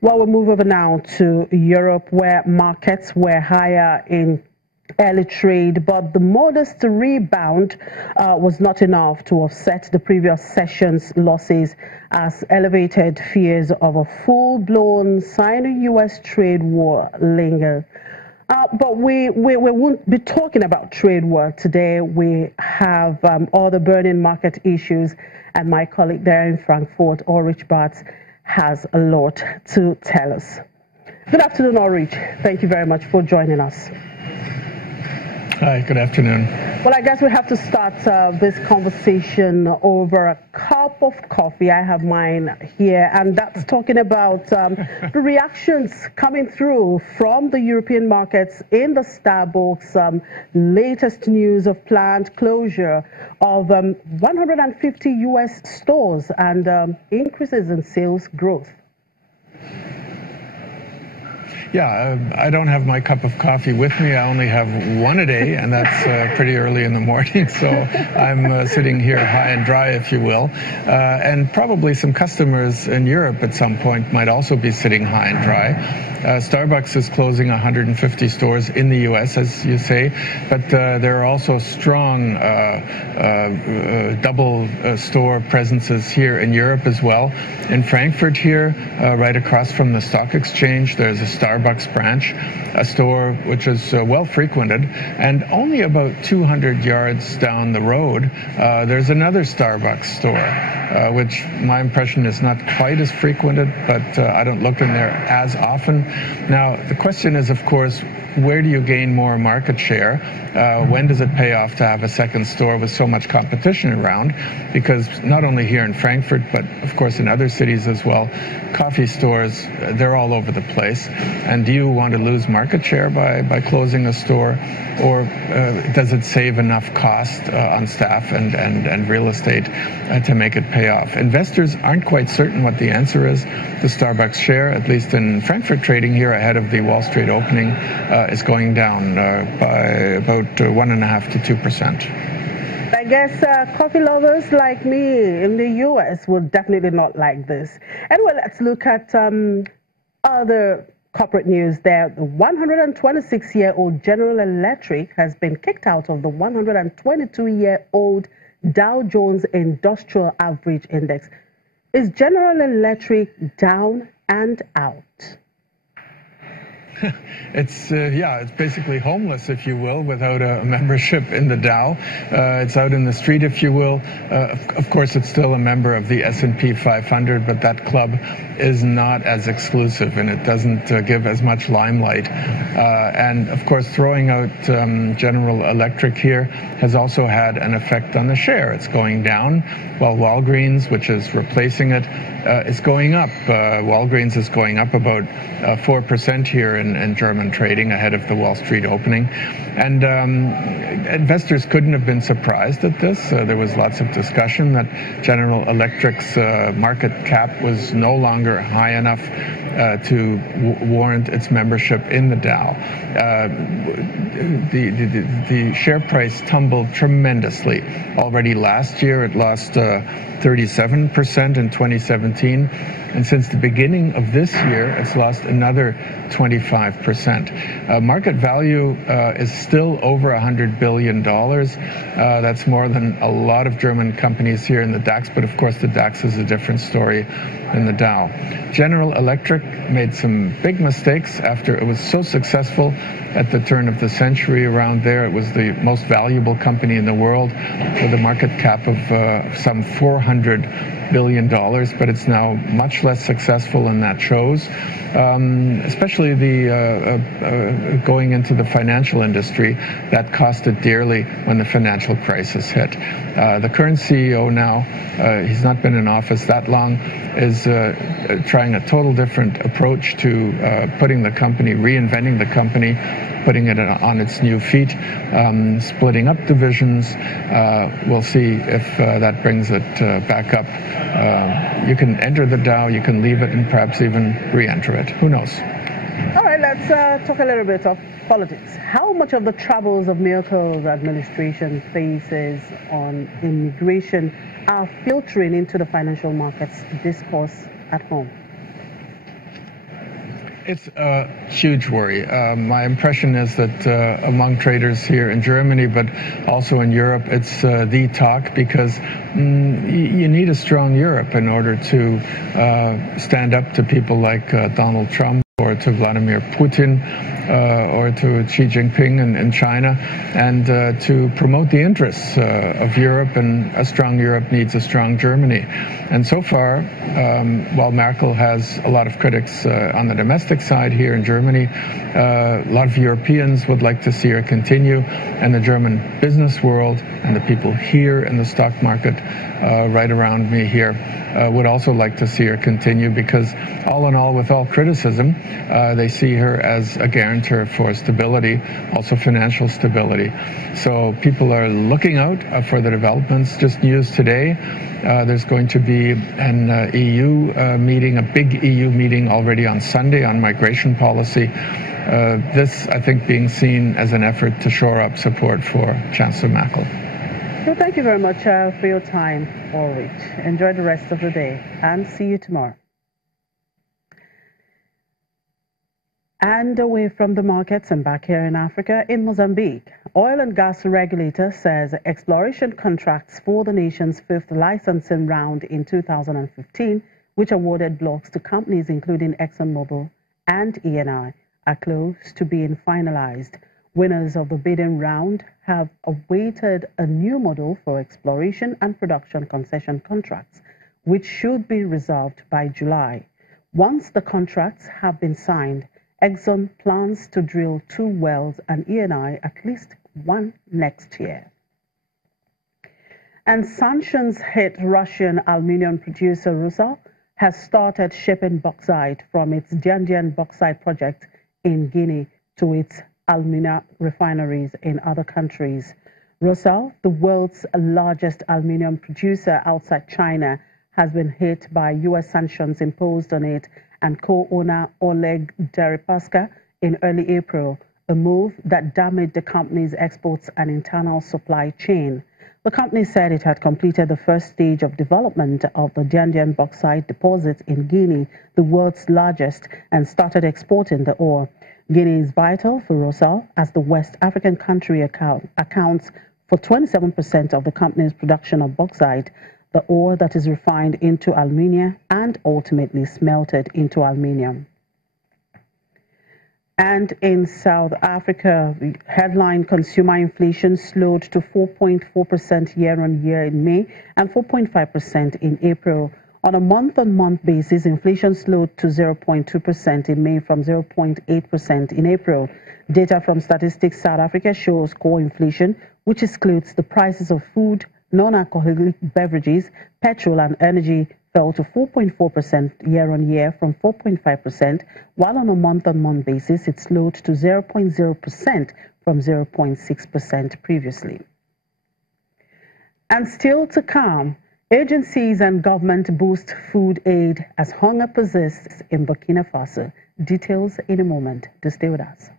Well, we'll move over now to Europe, where markets were higher in early trade, but the modest rebound was not enough to offset the previous session's losses as elevated fears of a full-blown Sino-US trade war linger. But we won't be talking about trade war today. We have other burning market issues, and my colleague there in Frankfurt, Ulrich Bartz, has a lot to tell us. Good afternoon, Ulrich. Thank you very much for joining us. Hi, good afternoon. Well, I guess we have to start this conversation over a cup of coffee. I have mine here, and that's talking about the reactions coming through from the European markets in the Starbucks latest news of planned closure of 150 US stores and increases in sales growth. Yeah, I don't have my cup of coffee with me. I only have one a day, and that's pretty early in the morning. So I'm sitting here high and dry, if you will. And probably some customers in Europe at some point might also be sitting high and dry. Starbucks is closing 150 stores in the U.S., as you say, but there are also strong double store presences here in Europe as well. In Frankfurt here, right across from the stock exchange, there's a Starbucks branch, a store which is well frequented, and only about 200 yards down the road there's another Starbucks store, which my impression is not quite as frequented, but I don't look in there as often. Now the question is, of course, where do you gain more market share? When does it pay off to have a second store with so much competition around? Because not only here in Frankfurt, but of course in other cities as well, coffee stores, they're all over the place. And do you want to lose market share by closing a store? Or does it save enough cost on staff and real estate to make it pay off? Investors aren't quite certain what the answer is. The Starbucks share, at least in Frankfurt trading here ahead of the Wall Street opening, is going down by about 1.5% to 2%. I guess coffee lovers like me in the U.S. would definitely not like this. Anyway, let's look at other corporate news there. The 126-year-old General Electric has been kicked out of the 122-year-old Dow Jones Industrial Average Index. Is General Electric down and out? It's basically homeless, if you will, without a membership in the Dow. It's out in the street, if you will. Of course, it's still a member of the S&P 500, but that club is not as exclusive, and it doesn't give as much limelight. And of course, throwing out General Electric here has also had an effect on the share. It's going down, while Walgreens, which is replacing it, is going up. Walgreens is going up about 4% here in German trading ahead of the Wall Street opening. And investors couldn't have been surprised at this. There was lots of discussion that General Electric's market cap was no longer high enough to warrant its membership in the Dow. The share price tumbled tremendously. Already last year, it lost 37% in 2017. And since the beginning of this year, it's lost another 25%. Market value is still over $100 billion. That's more than a lot of German companies here in the DAX, but of course the DAX is a different story than the Dow. General Electric made some big mistakes after it was so successful at the turn of the century around there. It was the most valuable company in the world with a market cap of some $400 billion, but it's now much less successful, and that shows. Especially the going into the financial industry, that cost it dearly when the financial crisis hit. The current CEO now, he's not been in office that long, is trying a total different approach to putting the company, reinventing the company, putting it on its new feet, splitting up divisions. We'll see if that brings it back up. You can enter the Dow, you can leave it, and perhaps even re-enter it. Who knows? All right, let's talk a little bit of politics. How much of the troubles of Merkel's administration faces on immigration are filtering into the financial markets discourse at home? It's a huge worry. My impression is that among traders here in Germany, but also in Europe, it's the talk because you need a strong Europe in order to stand up to people like Donald Trump or to Vladimir Putin or to Xi Jinping in China, and to promote the interests of Europe, and a strong Europe needs a strong Germany. And so far, while Merkel has a lot of critics on the domestic side here in Germany, a lot of Europeans would like to see her continue, and the German business world and the people here in the stock market right around me here would also like to see her continue, because all in all, with all criticism, they see her as a guarantor for stability, also financial stability. So people are looking out for the developments. Just news today, there's going to be an EU meeting, a big EU meeting already on Sunday on migration policy. This, I think, being seen as an effort to shore up support for Chancellor Merkel. Well, thank you very much for your time, Ulrich. Enjoy the rest of the day, and see you tomorrow. And away from the markets and back here in Africa, in Mozambique, oil and gas regulator says exploration contracts for the nation's fifth licensing round in 2015, which awarded blocks to companies including ExxonMobil and Eni, are close to being finalized. Winners of the bidding round have awaited a new model for exploration and production concession contracts, which should be resolved by July. Once the contracts have been signed, Exxon plans to drill 2 wells and Eni at least 1 next year. And sanctions hit Russian aluminium producer Rusal has started shipping bauxite from its Diandian bauxite project in Guinea to its alumina refineries in other countries. Rusal, the world's largest aluminium producer outside China, has been hit by U.S. sanctions imposed on it and co-owner Oleg Deripaska in early April, a move that damaged the company's exports and internal supply chain. The company said it had completed the first stage of development of the Diandian bauxite deposit in Guinea, the world's largest, and started exporting the ore. Guinea is vital for Rusal, as the West African country accounts for 27% of the company's production of bauxite, the ore that is refined into alumina and ultimately smelted into aluminium. And in South Africa, the headline consumer inflation slowed to 4.4% year-on-year in May and 4.5% in April. On a month-on-month basis, inflation slowed to 0.2% in May from 0.8% in April. Data from Statistics South Africa shows core inflation, which excludes the prices of food, non-alcoholic beverages, petrol and energy, fell to 4.4% year-on-year from 4.5%, while on a month-on-month basis, it slowed to 0.0% from 0.6% previously. And still to come, agencies and government boost food aid as hunger persists in Burkina Faso. Details in a moment. Do stay with us.